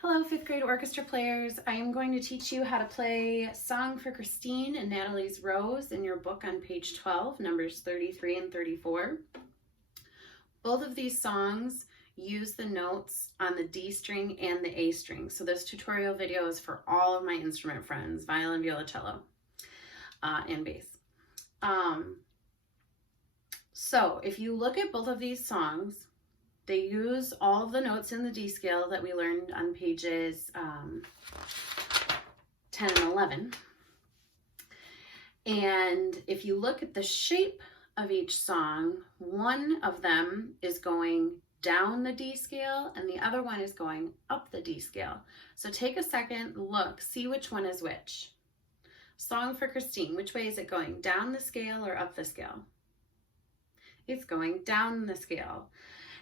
Hello, fifth grade orchestra players. I am going to teach you how to play Song for Christine and Natalie's Rose in your book on page 12, numbers 33 and 34. Both of these songs use the notes on the D string and the A string. So this tutorial video is for all of my instrument friends, violin, viola, cello, and bass. So if you look at both of these songs, they use all of the notes in the D scale that we learned on pages 10 and 11. And if you look at the shape of each song, one of them is going down the D scale and the other one is going up the D scale. So take a second, look, see which one is which. Song for Christine, which way is it going? Down the scale or up the scale? It's going down the scale.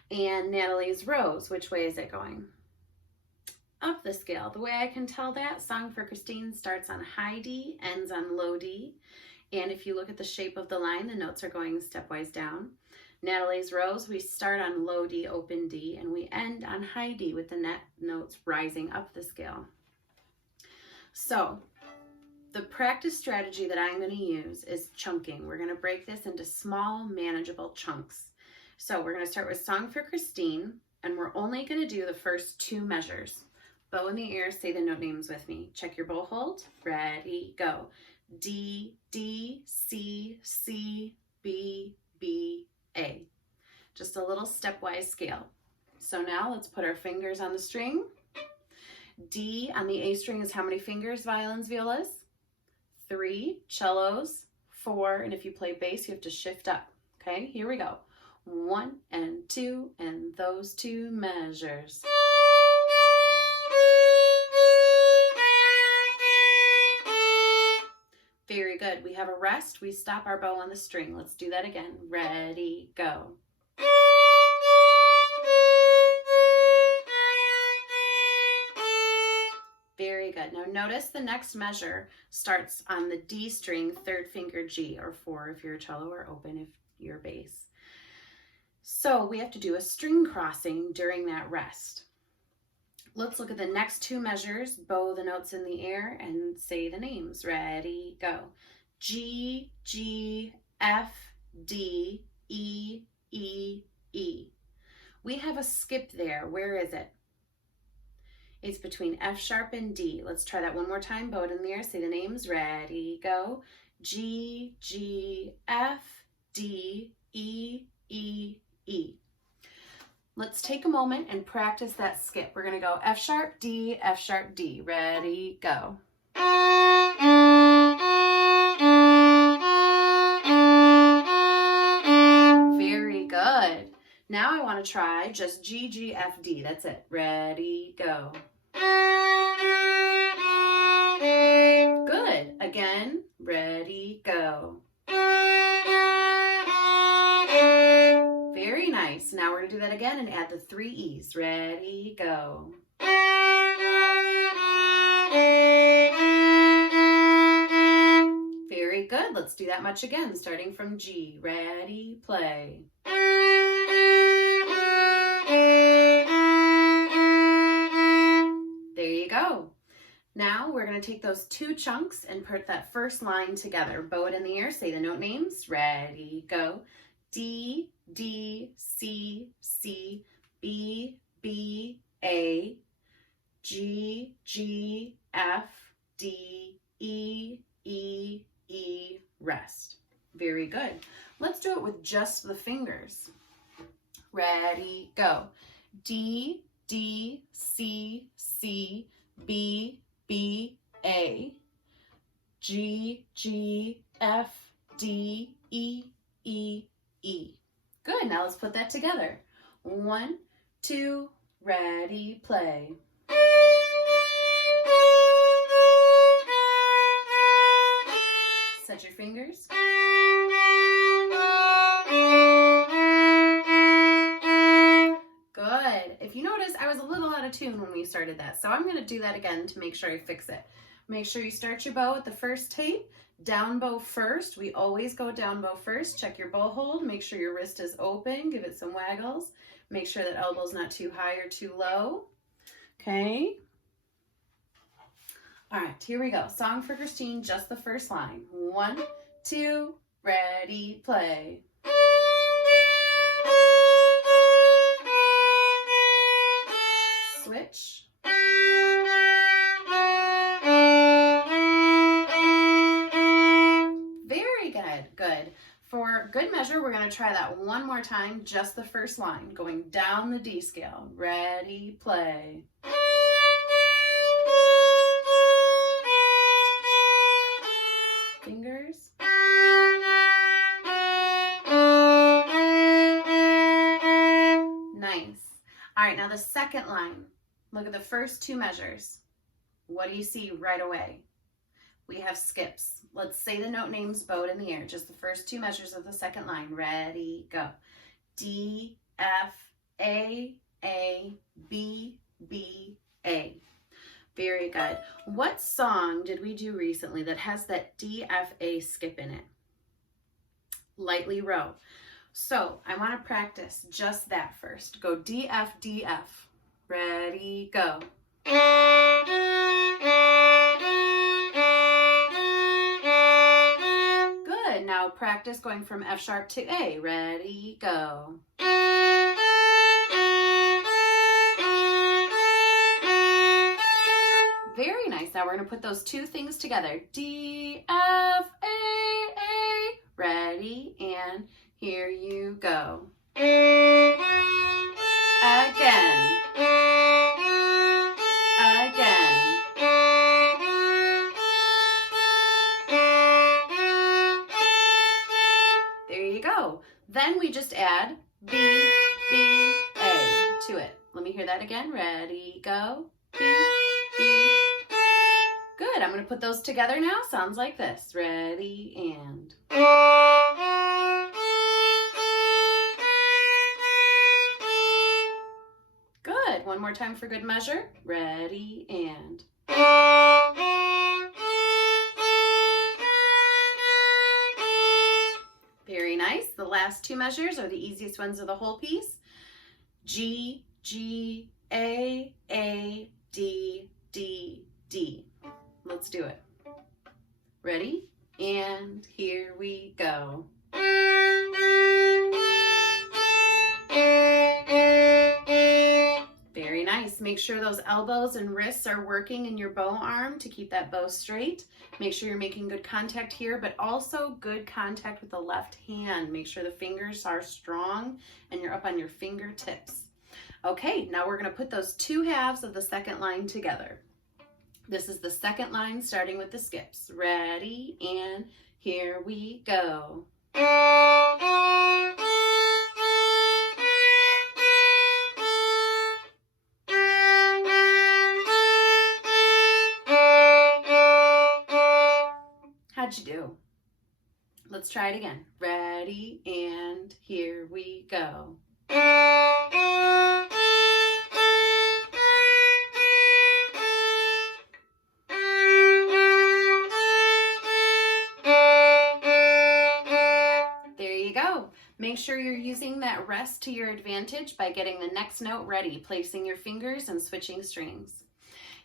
And Natalie's Rose, which way is it going? Up the scale. The way I can tell that, Song for Christine starts on high D, ends on low D. And if you look at the shape of the line, the notes are going stepwise down. Natalie's Rose, we start on low D, open D, and we end on high D with the notes rising up the scale. So the practice strategy that I'm going to use is chunking. We're going to break this into small, manageable chunks. So we're going to start with Song for Christine, and we're only going to do the first two measures. Bow in the air, say the note names with me. Check your bow hold. Ready, go. D, D, C, C, B, B, A. Just a little stepwise scale. So now let's put our fingers on the string. D on the A string is how many fingers? Violins, violas? 3, cellos, 4, and if you play bass, you have to shift up. Okay, here we go. 1 and 2 and those two measures. Very good. We have a rest. We stop our bow on the string. Let's do that again. Ready, go. Very good. Now notice the next measure starts on the D string, third finger G, or 4 if you're a cello, or open if you're bass. So we have to do a string crossing during that rest. Let's look at the next two measures, bow the notes in the air and say the names. Ready, go. G, G, F, D, E, E, E. We have a skip there. Where is it? It's between F sharp and D. Let's try that one more time. Bow it in the air, say the names. Ready, go. G, G, F, D, E, E, E. Let's take a moment and practice that skip. We're going to go F sharp, D, F sharp, D. Ready, go. Very good. Now I want to try just G, G, F, D. That's it. Ready, go. Good. Again. Ready, go. Very nice. Now we're going to do that again and add the 3 E's. Ready, go. Very good. Let's do that much again, starting from G. Ready, play. There you go. Now we're going to take those two chunks and put that first line together. Bow it in the air, say the note names. Ready, go. D, D, C, C, B, B, A, G, G, F, D, E, E, E, rest. Very good. Let's do it with just the fingers. Ready, go. D, D, C, C, B, B, A, G, G, F, D, E, E, E. Good, now let's put that together. 1, 2, ready, play. Set your fingers. Good. If you notice, I was a little out of tune when we started that, so I'm going to do that again to make sure I fix it. Make sure you start your bow at the first tape. Down bow first. We always go down bow first. Check your bow hold. Make sure your wrist is open. Give it some waggles. Make sure that elbow's not too high or too low. Okay, All right, here we go. Song for Christine, just the first line. 1, 2, ready, play. Switch. Very good, good. For good measure, we're going to try that one more time, just the first line, going down the D scale. Ready, play. Fingers. Nice. All right, now the second line. Look at the first two measures. What do you see right away? We have skips. Let's say the note names bowed in the air. Just the first two measures of the second line. Ready, go. D, F, A, B, B, A. Very good. What song did we do recently that has that D, F, A skip in it? Lightly Row. So I want to practice just that first. Go D, F, D, F. Ready, go. Good. Now practice going from F sharp to A. Ready, go. Very nice. Now we're going to put those two things together. D, F, A. Ready, and here you go. Again. Again. There you go. Then we just add B, B, A to it. Let me hear that again. Ready, go. B, B. Good. I'm going to put those together now. Sounds like this. Ready, and. Good. One more time for good measure. Ready, and. Very nice. The last two measures are the easiest ones of the whole piece. G, G, A, D, D, D. Let's do it. Ready? And here we go. Very nice. Make sure those elbows and wrists are working in your bow arm to keep that bow straight. Make sure you're making good contact here, but also good contact with the left hand. Make sure the fingers are strong and you're up on your fingertips. Okay, now we're going to put those two halves of the second line together. This is the second line starting with the skips. Ready, and here we go. How'd you do? Let's try it again. Ready, and here we go. Make sure you're using that rest to your advantage by getting the next note ready, placing your fingers and switching strings.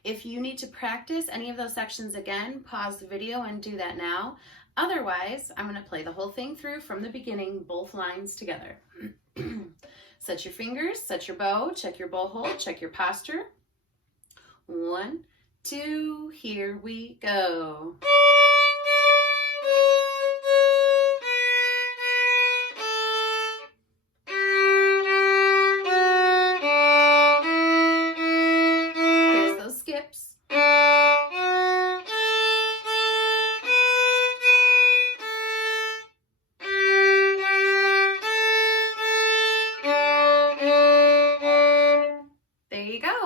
If you need to practice any of those sections again, pause the video and do that now. Otherwise, I'm going to play the whole thing through from the beginning, both lines together. Set your fingers, set your bow, check your bow hold, check your posture. 1, 2, here we go.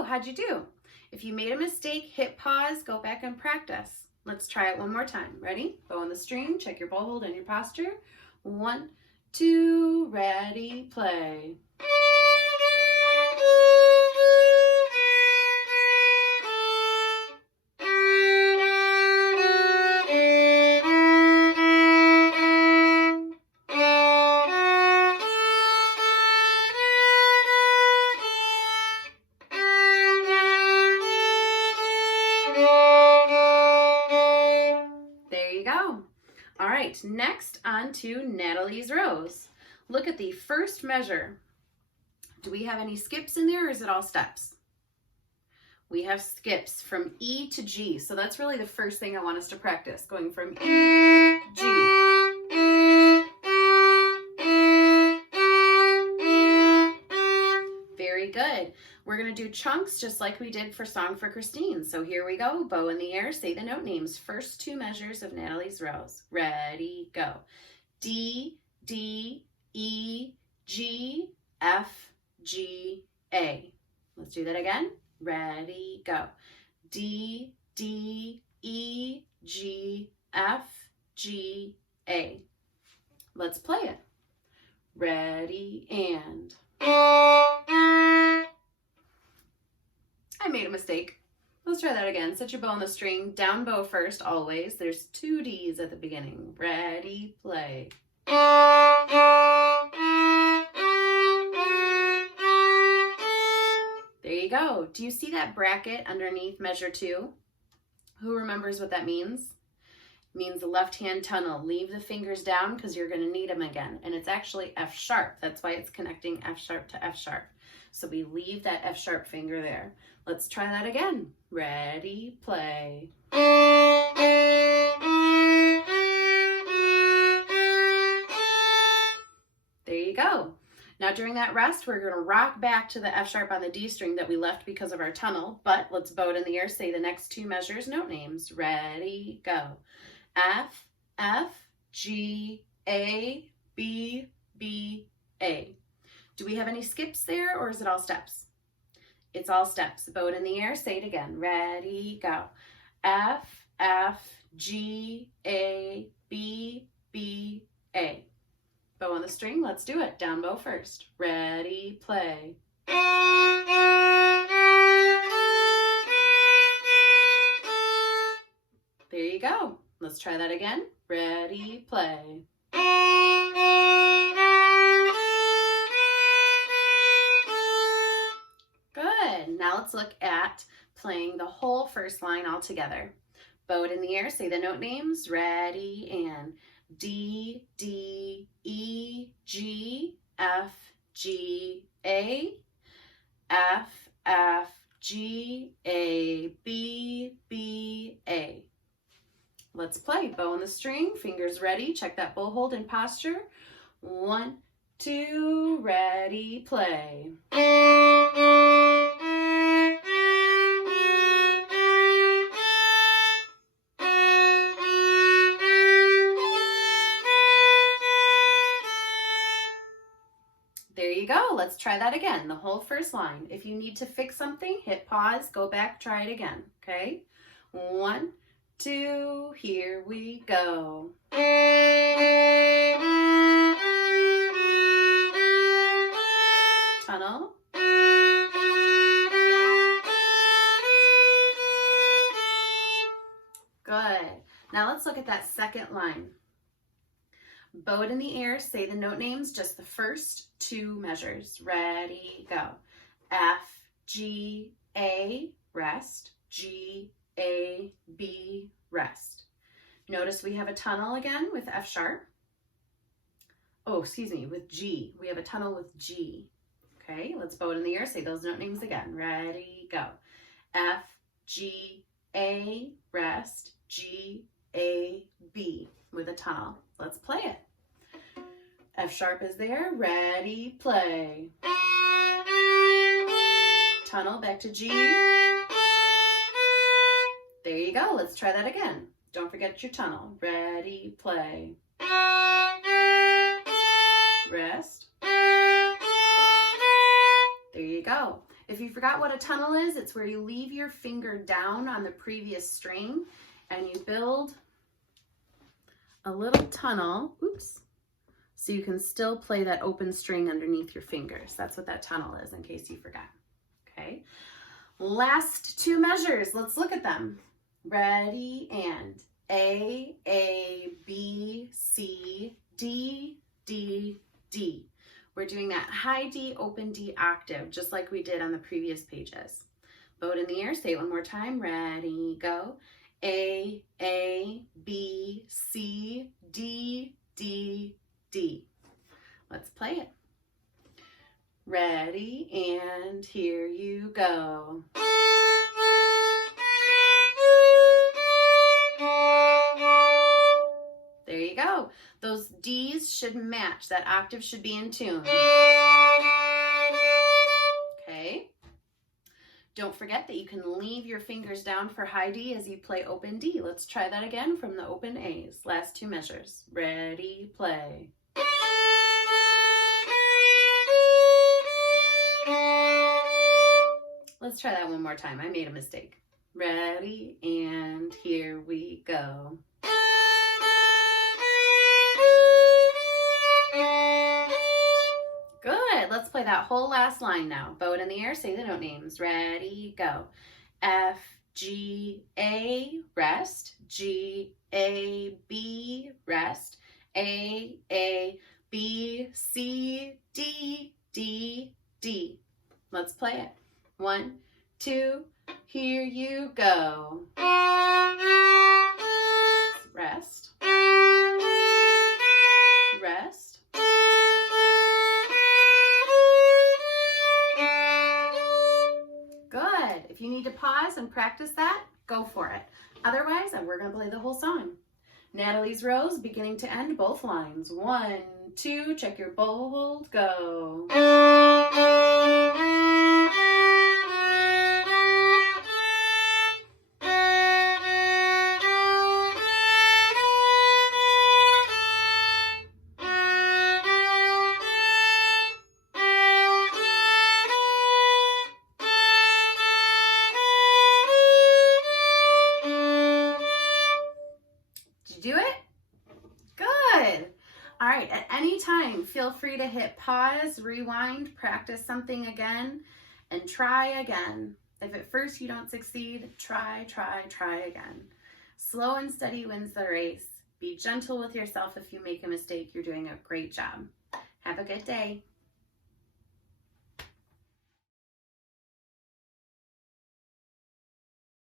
How'd you do? If you made a mistake, hit pause, go back and practice. Let's try it one more time. Ready? Bow on the string, check your bow hold and your posture. 1, 2, ready, play. right, next on to Natalie's Rose. Look at the first measure. Do we have any skips in there or is it all steps? We have skips from E to G. So that's really the first thing I want us to practice, going from E to G. Very good. We're going to do chunks just like we did for Song for Christine. So here we go. Bow in the air, say the note names. First two measures of Natalie's Rose. Ready, go. D, D, E, G, F, G, A. Let's do that again. Ready, go. D, D, E, G, F, G, A. Let's play it. Ready, and. I made a mistake. Let's try that again. Set your bow on the string. Down bow first, always. There's two Ds at the beginning. Ready, play. There you go. Do you see that bracket underneath measure 2? Who remembers what that means? It means the left-hand tunnel. Leave the fingers down because you're going to need them again. And it's actually F sharp. That's why it's connecting F sharp to F sharp. So we leave that F sharp finger there. Let's try that again. Ready, play. There you go. Now during that rest, we're going to rock back to the F sharp on the D string that we left because of our tunnel, but let's bow it in the air, say the next two measures, note names. Ready, go. F, F, G, A, B, B, A. Do we have any skips there or is it all steps? It's all steps. Bow it in the air, say it again. Ready, go. F, F, G, A, B, B, A. Bow on the string, let's do it. Down bow first. Ready, play. There you go. Let's try that again. Ready, play. Good. Now let's look at playing the whole first line all together. Bow it in the air, say the note names. Ready, and D, D, E, G, F, G, A, F, F, G, A, B, B, A. Let's play. Bow on the string, fingers ready. Check that bow hold and posture. 1, 2, ready, play. There you go. Let's try that again. The whole first line. If you need to fix something, hit pause, go back, try it again. Okay? 1, 2, here we go. Tunnel. Good. Now let's look at that second line. Bow it in the air, say the note names, just the first two measures. Ready, go. F, G, A, rest. G, A, B, rest. Notice we have a tunnel again with F sharp. Oh, excuse me, with G. We have a tunnel with G. Okay, let's bow it in the air, say those note names again. Ready, go. F, G, A, rest. G, A, B with a tunnel. Let's play it. F sharp is there. Ready, play. Tunnel back to G. There you go. Let's try that again. Don't forget your tunnel. Ready, play. Rest. There you go. If you forgot what a tunnel is, it's where you leave your finger down on the previous string and you build a little tunnel, oops, so you can still play that open string underneath your fingers. That's what that tunnel is, in case you forgot. Okay, last two measures. Let's look at them. Ready, and A, B, C, D, D, D. We're doing that high D, open D octave, just like we did on the previous pages. Bow it in the air, say it one more time. Ready, go. A, B, C, D, D, D. Let's play it. Ready, and here you go. There you go. Those D's should match. That octave should be in tune. Okay. Don't forget that you can leave your fingers down for high D as you play open D. Let's try that again from the open A's. Last two measures. Ready, play. Let's try that one more time. I made a mistake. Ready, and here we go. Good. Let's play that whole last line now. Bow it in the air, say the note names. Ready, go. F, G, A, rest. G, A, B, rest. A, B, C, D, D, D. Let's play it. 1, 2, here you go. Rest. Rest. Good. If you need to pause and practice that, go for it. Otherwise, we're going to play the whole song. Natalie's rows, beginning to end, both lines. 1, 2, check your bold, go. Do it? Good. All right, at any time, feel free to hit pause, rewind, practice something again, and try again. If at first you don't succeed, try again. Slow and steady wins the race. Be gentle with yourself if you make a mistake. You're doing a great job. Have a good day.